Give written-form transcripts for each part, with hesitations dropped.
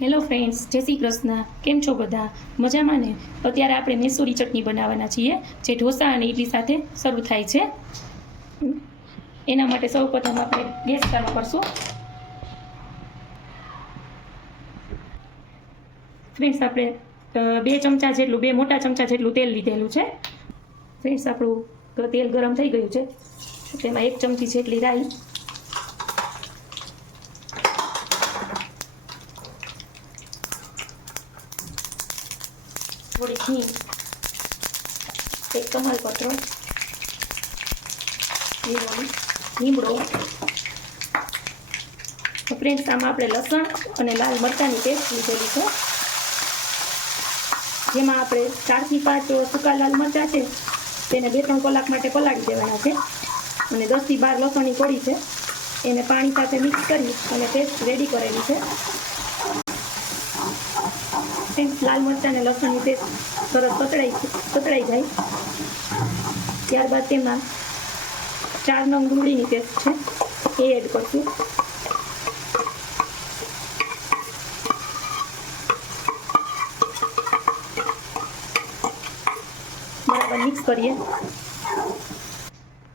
Hello friends, જય શ્રી કૃષ્ણ. કેમ છો બધા? મજામાં ને? અત્યારે આપણે મૈસૂરી ચટણી બનાવવાના છીએ, જે ઢોસા અને ઇડલી સાથે શરૂ થાય છે. એના માટે સૌપ્રથમ આપણે ગેસ ચાલુ કરશું. ફ્રેન્ડ્સ, આપણે 2 ચમચા જેટલું, 2 મોટા ચમચા જેટલું તેલ લીધેલું છે. ફ્રેન્ડ્સ, આપણું તેલ ગરમ થઈ ગયું છે. તેમાં 1 ચમચી જેટલી રાઈ, થોડી ઘી, 1 તમાલપત્ર, લીમડો. ફ્રેન્ડ્સ, આમાં આપણે લસણ અને લાલ મરચાંની પેસ્ટ લીધેલી છે, જેમાં આપણે 4 થી 5 સૂકા લાલ મરચાં છે તેને 2-3 કલાક માટે પલાળી દેવાના છે, અને 10 થી 12 લસણની કળી છે એને પાણી સાથે મિક્સ કરી અને પેસ્ટ રેડી કરેલી છે. લાલ મરચાં અને લસણની પેસ્ટ સરસ સતળાઈ જાય ત્યારબાદ તેમાં 4 નંગ ડુંગળીની પેસ્ટ છે એ એડ કરશું. બરાબર મિક્સ કરીએ.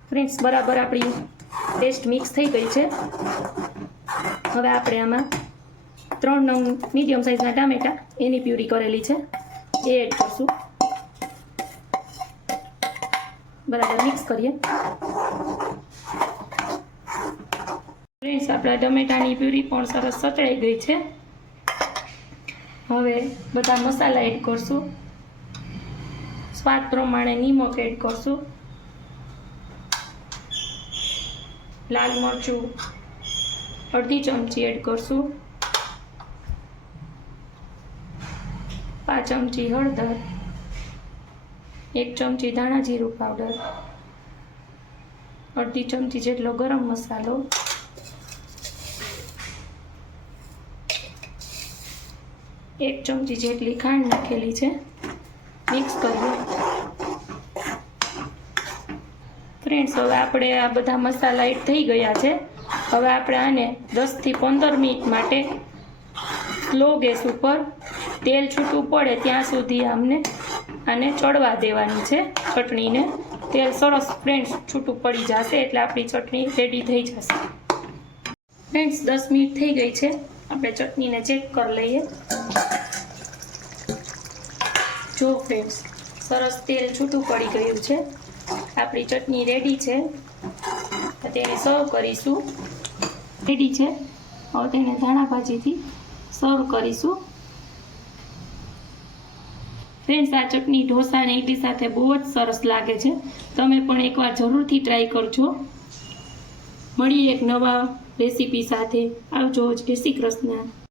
ફ્રેન્ડ્સ, બરાબર આપણી પેસ્ટ મિક્સ થઈ ગઈ છે. હવે આપણે આમાં 3 નંગ મીડિયમ સાઇઝના ટામેટા એની પ્યુરી કરેલી છે એ એડ કરશું. બરાબર મિક્સ કરીએ. ફ્રેન્ડ્સ, આપણા ટમેટાની પ્યુરી પણ સરસ સતળાઈ ગઈ છે. હવે બધા મસાલા એડ કરશું. સ્વાદ પ્રમાણે નિમક એડ કરશું. લાલ મરચું અડધી ચમચી એડ કરશું. 5 ચમચી હળદર, 1 ચમચી ધાણા જીરું પાવડર, અડધી ચમચી જેટલો ગરમ મસાલો, 1 ચમચી જેટલી ખાંડ નાખેલી છે. મિક્સ કરીએ. ફ્રેન્ડ્સ, હવે આપણે આ બધા મસાલા એડ થઈ ગયા છે. હવે આપણે આને 10 થી 15 મિનિટ માટે સ્લો ગેસ ઉપર તેલ છૂટું પડે ત્યાં સુધી આને ચડવા દેવાની છે. ચટણીને તેલ સરસ ફ્રેન્ડ્સ છૂટું પડી જશે એટલે આપણી ચટણી રેડી થઈ જશે. ફ્રેન્ડ્સ, 10 મિનિટ થઈ ગઈ છે. આપણે ચટણીને ચેક કરી લઈએ. જો ફ્રેન્ડ્સ, સરસ તેલ છૂટું પડી ગયું છે. આપણી ચટણી રેડી છે. તેને સર્વ કરીશું. રેડી છે. હવે તેને ધાણા ભાજીથી સર્વ કરીશું. ફ્રેન્ડ્સ, આ ચટણી ઢોસા અને ઇડલી સાથે બહુ જ સરસ લાગે છે. તમે પણ એકવાર જરૂરથી ટ્રાય કરજો. મળીએ એક નવા રેસીપી સાથે. આવજો. જય શ્રી કૃષ્ણ.